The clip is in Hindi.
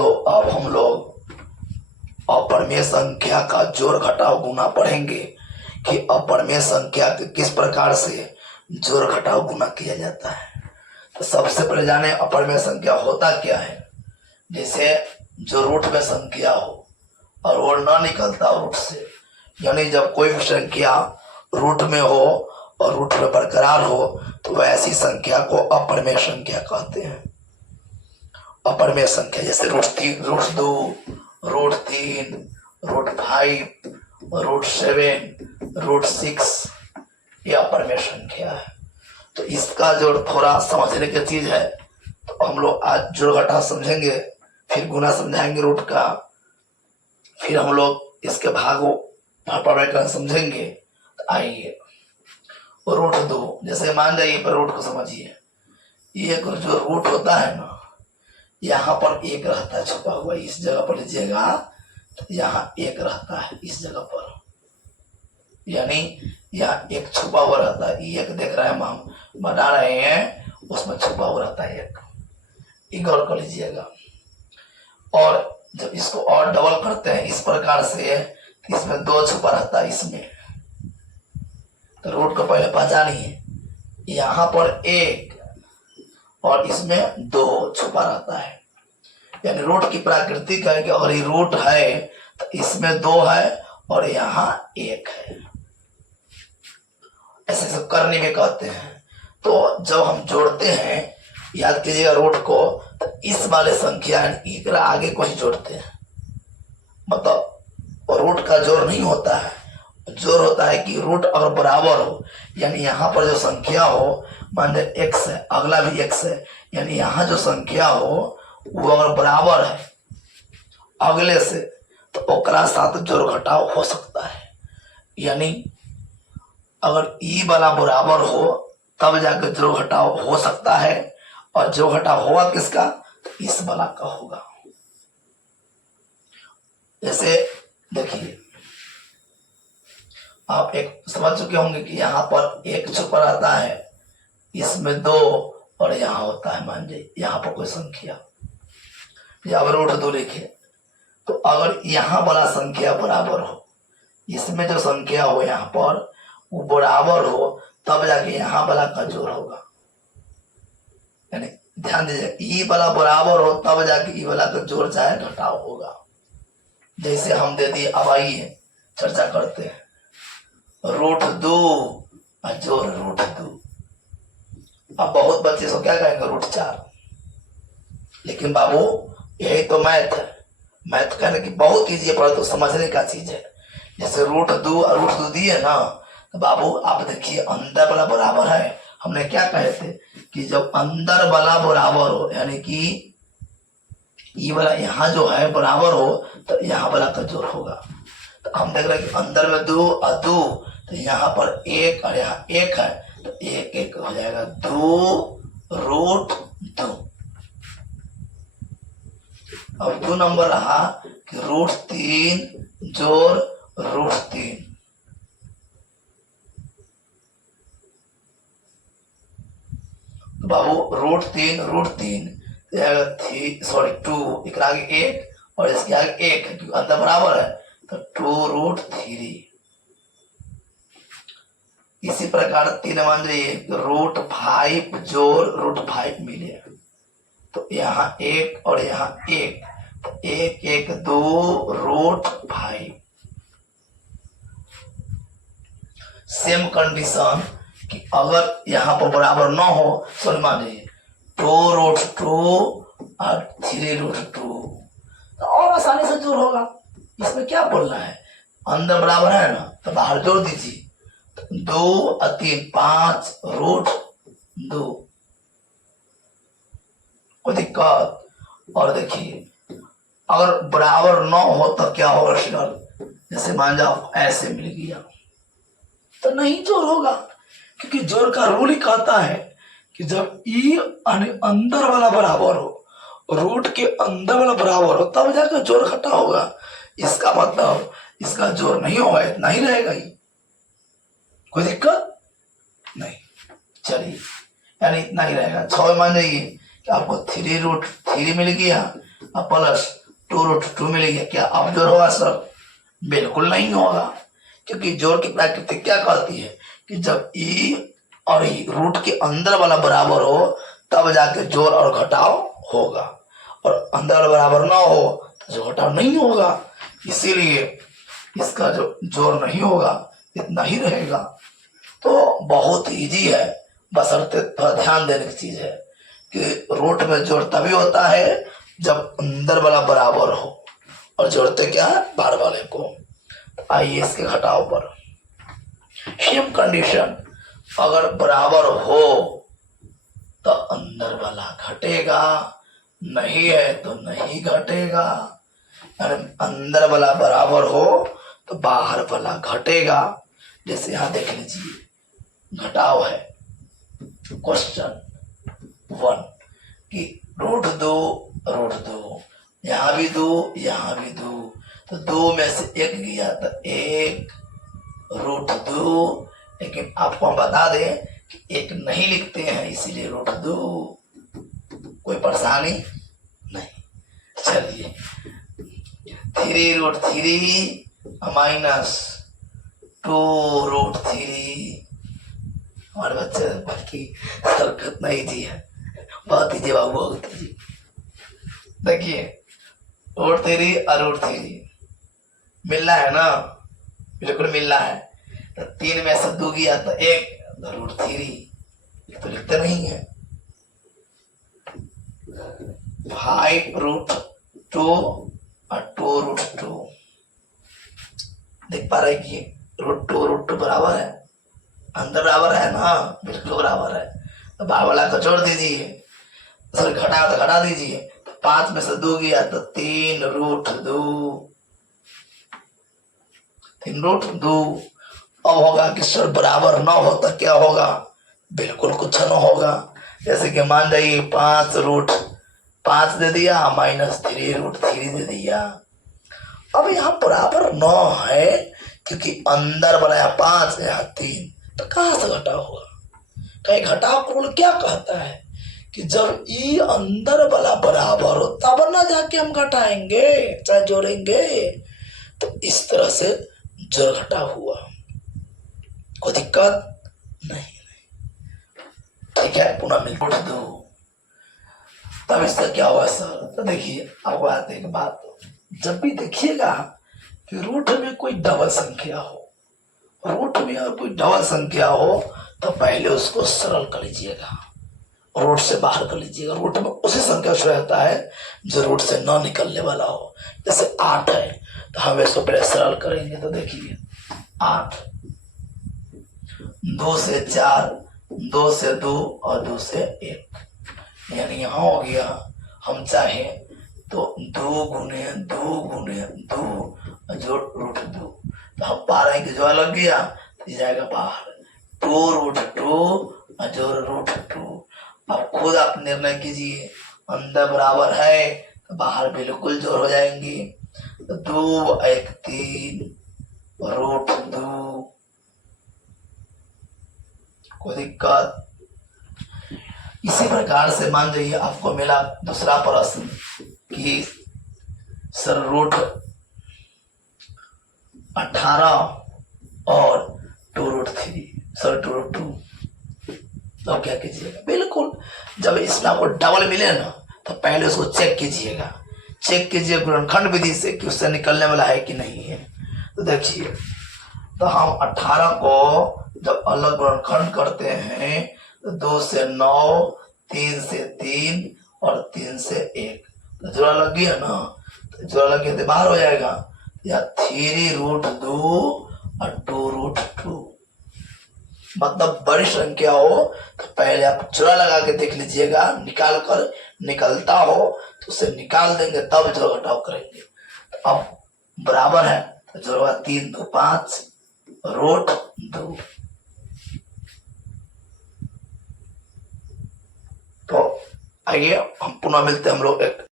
तो अब हम लोग अपरिमेय संख्या का जोड़ घटाव गुना पढ़ेंगे कि अपरिमेय संख्या के किस प्रकार से जोड़ घटाव गुना किया जाता है। तो सबसे पहले जाने अपरिमेय संख्या होता क्या है। जैसे जो रूट में संख्या हो और वो ना निकलता रूट से, यानी जब कोई भी संख्या रूट में हो और रूट में बरकरार हो तो वैसी संख्या को अपरिमेय संख्या कहते हैं। अपरिमेय संख्या जैसे √3, √2, √3, √5, √7, √6, ये अपरिमेय संख्या है। तो इसका जो थोड़ा समझने की चीज है तो हम लोग आज जोड़ घटाव समझेंगे, फिर गुना समझाएंगे रूट का, फिर हम लोग इसके भागों भाग समझेंगे। तो आइए √2, जैसे मान जाइए पर रूट को समझिए। ये जो रूट होता है ना, यहाँ पर एक रहता है छुपा हुआ, इस जगह पर लीजिएगा तो यहाँ एक रहता है इस जगह पर, यानी यहाँ एक छुपा हुआ रहता है। एक देख रहे हैं हम बना रहे हैं, उसमें छुपा हुआ रहता है एक गौर कर लीजिएगा। और जब इसको और डबल करते हैं इस प्रकार से, इसमें 2 छुपा रहता है इसमें। तो रूट को पहले पहचानिए, यहाँ पर 1 और इसमें 2 छुपा रहता है। यानी रूट की प्रकृति है कि अगर ये रूट है तो इसमें 2 है और यहाँ 1 है। ऐसे सब करने में कहते हैं। तो जब हम जोड़ते हैं, याद कीजिएगा रूट को, तो इस वाले संख्या इकरा आगे को ही जोड़ते हैं। मतलब रूट का जोड़ नहीं होता है, जोड़ होता है कि रूट अगर बराबर हो, यानी यहाँ पर जो संख्या हो, मान लीजिए x है, अगला भी x है, यानी यहाँ जो संख्या हो वो अगर बराबर है अगले से, तो ओकरा साथ जोड़ घटाव हो सकता है। यानी अगर ई वाला बराबर हो तब जाकर जोड़ घटाव हो सकता है, और जो घटाव होगा किसका, तो इस वाला का होगा। जैसे देखिए आप एक समझ चुके होंगे कि यहाँ पर 1 छुपा रहता है, इसमें 2 और यहाँ होता है, मान लीजिए यहाँ पर कोई संख्या, या √2 लिखे, तो अगर यहाँ वाला संख्या बराबर हो, इसमें जो संख्या हो यहाँ पर वो बराबर हो, तब जाके यहाँ वाला का जोड़ होगा। यानी ध्यान दीजिए, ई वाला बराबर हो तब जाके ई वाला का जोड़ चाहे घटाव होगा। जैसे हम दे दिए, अब आइए चर्चा करते हैं। √2 और जोड़ √2। अब बहुत बच्चे सो क्या कहेंगे √4, लेकिन बाबू यही तो मैथ है। मैथ कहने की बहुत ईजी है, पर तो समझने का चीज है। जैसे √2 और √2 दिए ना, तो बाबू आप देखिए अंदर वाला बराबर है। हमने क्या कहे थे कि जब अंदर वाला बराबर हो, यानी कि ये वाला यहाँ जो है बराबर हो, तो यहाँ वाला का जोड़ होगा। तो हम देख रहे हैं कि अंदर में 2 और 2, तो यहाँ पर 1 और यहाँ 1 है, तो 1 1 हो जाएगा 2√2। अब 2 नंबर रहा कि √3 जोड़ √3। तो बाबू √3 2, एक आगे 1 और इसके आगे 1 है क्योंकि अंदर बराबर है, तो 2√3। इसी प्रकार 3 मान जाइए √5 जोड़ √5 मिले, तो यहाँ 1 और यहाँ 1, तो 1 1 2√5। सेम कंडीशन कि अगर यहाँ पर बराबर ना हो, सॉरी मान जाइए 2√2 और 3√2, तो और आसानी से जोड़ होगा। इसमें क्या बोलना है, अंदर बराबर है ना, तो बाहर जोड़ दीजिए। 2 और 3 5√2, कोई दिक्कत। और देखिए अगर बराबर ना हो तो क्या होगा सर, जैसे मान जाओ ऐसे मिल गया तो नहीं जोड़ होगा, क्योंकि जोड़ का रूल ही कहता है कि जब ई अंदर वाला बराबर हो, रूट के अंदर वाला बराबर हो, तब जाकर जोड़ घटा होगा। इसका मतलब इसका जोड़ नहीं होगा, इतना ही रहेगा ही, कोई दिक्कत नहीं। चलिए यानी इतना ही रहेगा। 6 मान जाइए कि आपको 3√3 मिल गया, अब प्लस 2√2 मिल गया, क्या अब जोड़ होगा सर? बिल्कुल नहीं होगा, क्योंकि जोड़ की प्रकृति क्या कहती है कि जब ई और ई रूट के अंदर वाला बराबर हो तब जाके जोड़ और घटाव होगा, और अंदर वाला बराबर ना हो तो जो घटाव नहीं होगा। इसीलिए इसका जो जोड़ नहीं होगा इतना ही रहेगा। तो बहुत इजी है, बशर्ते थोड़ा ध्यान देने की चीज है कि रूट में जोड़ तभी होता है जब अंदर वाला बराबर हो, और जोड़ते क्या है? बाहर वाले को। आइए इसके घटाव पर। सेम कंडीशन, अगर बराबर हो तो अंदर वाला घटेगा, नहीं है तो नहीं घटेगा। अगर अंदर वाला बराबर हो तो बाहर वाला घटेगा। जैसे यहां देख लीजिए, घटाव है क्वेश्चन 1 कि √2, यहां भी 2, यहां भी 2, तो 2 में से 1 गया तो 1 √2। लेकिन आपको हम बता दें कि 1 नहीं लिखते हैं, इसीलिए √2। कोई परेशानी नहीं। चलिए 3√3 माइनस 2√3। हमारे बच्चे की हरकत नहीं दी है, बहुत ही बाबू, बहुत ही। देखिए √3 और √3 मिलना है ना, बिल्कुल मिलना है। तो 3 में से 2 गया तो 1, तो √3 तो लिखते नहीं है। 5√2 और 2√2 देख पा रहे कि √2 बराबर है, अंदर बराबर है ना, बिल्कुल बराबर है। तो बाहर वाला को छोड़ दीजिए, सर घटा तो घटा दीजिए। तो 5 में से 2 गया तो 3√2। अब होगा कि सर बराबर ना हो तो क्या होगा? बिल्कुल कुछ न होगा। जैसे कि मान जाइए 5√5 दे दिया माइनस 3√3 दे दिया। अब यहाँ बराबर 9 है, क्योंकि अंदर बनाया 5, यहाँ 3, तो कहां से घटा होगा? कहीं घटाव का रूल क्या कहता है कि जब ई अंदर वाला बराबर हो तब ना जाके हम घटाएंगे चाहे जोड़ेंगे। तो इस तरह से जोड़ घटा हुआ, कोई दिक्कत नहीं। ठीक है, पुनः मिल दो, तब इसका क्या हुआ सर? तो देखिए आपको आते एक बात, जब भी देखिएगा कि रूट में कोई डबल संख्या हो, रूट में अगर कोई डबल संख्या हो तो पहले उसको सरल कर लीजिएगा, रूट से बाहर कर लीजिएगा। रूट में उसी संख्या से रहता है जो रूट से न निकलने वाला हो। जैसे 8 है तो हम इसको पहले सरल करेंगे। तो देखिए 8, 2 से 4, 2 से 2 और 2 से 1, यानी यहां हो गया। हम चाहे तो 2 गुने 2 गुने 2 जो √2, तो हम पा रहे हैं कि जो लग गया तो जाएगा बाहर 2√2 और जो √2। अब खुद आप निर्णय कीजिए, अंदर बराबर है तो बाहर बिल्कुल जोड़ हो जाएंगे। तो 2 1 3 √2, कोई दिक्कत? इसी प्रकार से मान जाइए आपको मिला दूसरा प्रश्न कि सर √18 और 2√3, सर 2√2, तो क्या कीजिएगा? बिल्कुल जब इसमें आपको डबल मिले ना तो पहले उसको चेक कीजिएगा, चेक कीजिए गुणनखंड विधि से कि उससे निकलने वाला है कि नहीं है। तो देखिए, तो हम 18 को जब अलग गुणनखंड करते हैं तो 2 से 9, 3 से 3 और 3 से 1, तो जोड़ा लग गया ना, तो जोड़ा लग गया तो बाहर हो जाएगा या 3√2 और 2√2। मतलब बड़ी संख्या हो तो पहले आप जोड़ा लगा के देख लीजिएगा, निकाल कर निकलता हो तो उसे निकाल देंगे तब जोड़ घटाव करेंगे। तो अब बराबर है तो जोड़ा 3 2 5 √2। तो आइए हम पुनः मिलते हैं हम लोग एक